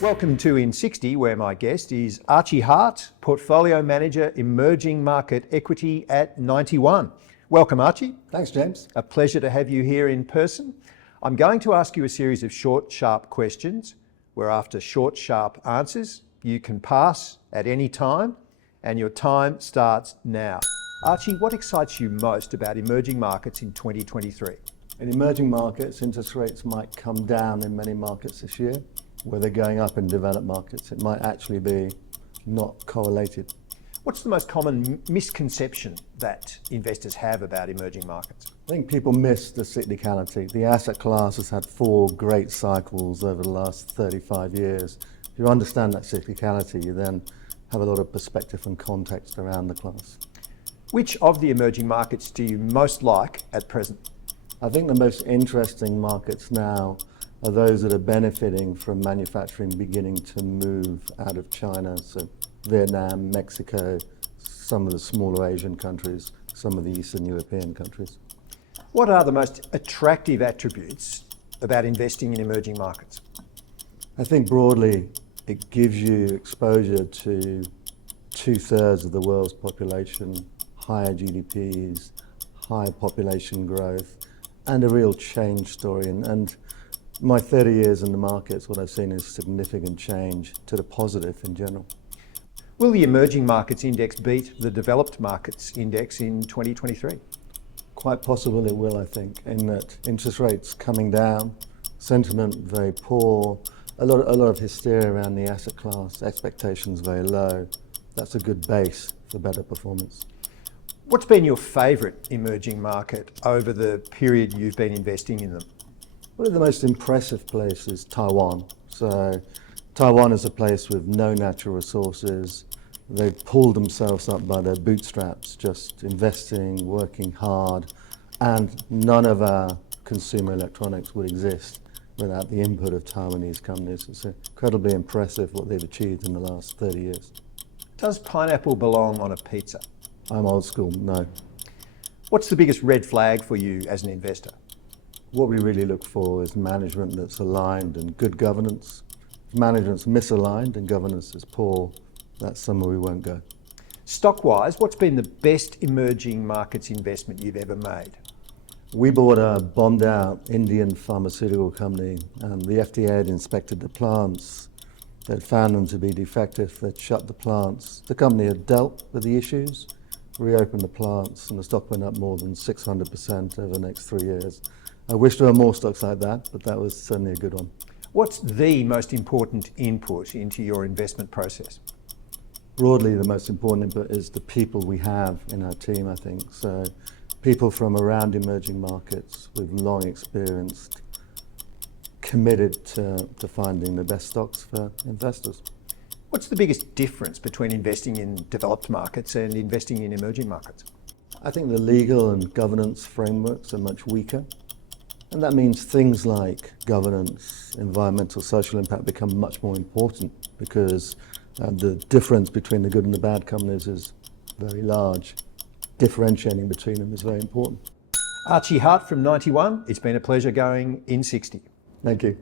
Welcome to IN60, where my guest is Archie Hart, Portfolio Manager, Emerging Market Equity at 91. Welcome, Archie. Thanks, James. A pleasure to have you here in person. I'm going to ask you a series of short, sharp questions, where after short, sharp answers, you can pass at any time, and your time starts now. Archie, what excites you most about emerging markets in 2023? In emerging markets, interest rates might come down in many markets this year. Where they're going up in developed markets, it might actually be not correlated. What's the most common misconception that investors have about emerging markets? I think people miss the cyclicality. The asset class has had 4 great cycles over the last 35 years. If you understand that cyclicality, you then have a lot of perspective and context around the class. Which of the emerging markets do you most like at present? I think the most interesting markets now are those that are benefiting from manufacturing beginning to move out of China. So Vietnam, Mexico, some of the smaller Asian countries, some of the Eastern European countries. What are the most attractive attributes about investing in emerging markets? I think broadly it gives you exposure to 2/3 of the world's population, higher GDPs, high population growth, and a real change story. And my 30 years in the markets, what I've seen is significant change to the positive in general. Will the emerging markets index beat the developed markets index in 2023? Quite possible it will, I think, in that interest rates coming down, sentiment very poor, a lot of hysteria around the asset class, expectations very low. That's a good base for better performance. What's been your favourite emerging market over the period you've been investing in them? One of the most impressive places is Taiwan. So Taiwan is a place with no natural resources. They've pulled themselves up by their bootstraps, just investing, working hard, and none of our consumer electronics would exist without the input of Taiwanese companies. It's incredibly impressive what they've achieved in the last 30 years. Does pineapple belong on a pizza? I'm old school, no. What's the biggest red flag for you as an investor? What we really look for is management that's aligned and good governance. If management's misaligned and governance is poor, that's somewhere we won't go. Stock-wise, what's been the best emerging markets investment you've ever made? We bought a bombed-out Indian pharmaceutical company, and the FDA had inspected the plants. They'd found them to be defective. They'd shut the plants. The company had dealt with the issues, reopened the plants, and the stock went up more than 600% over the next 3 years. I wish there were more stocks like that, but that was certainly a good one. What's the most important input into your investment process? Broadly, the most important input is the people we have in our team, I think. So people from around emerging markets with long experience, committed to finding the best stocks for investors. What's the biggest difference between investing in developed markets and investing in emerging markets? I think the legal and governance frameworks are much weaker. And that means things like governance, environmental, social impact become much more important because the difference between the good and the bad companies is very large. Differentiating between them is very important. Archie Hart from 91, it's been a pleasure going IN60. Thank you.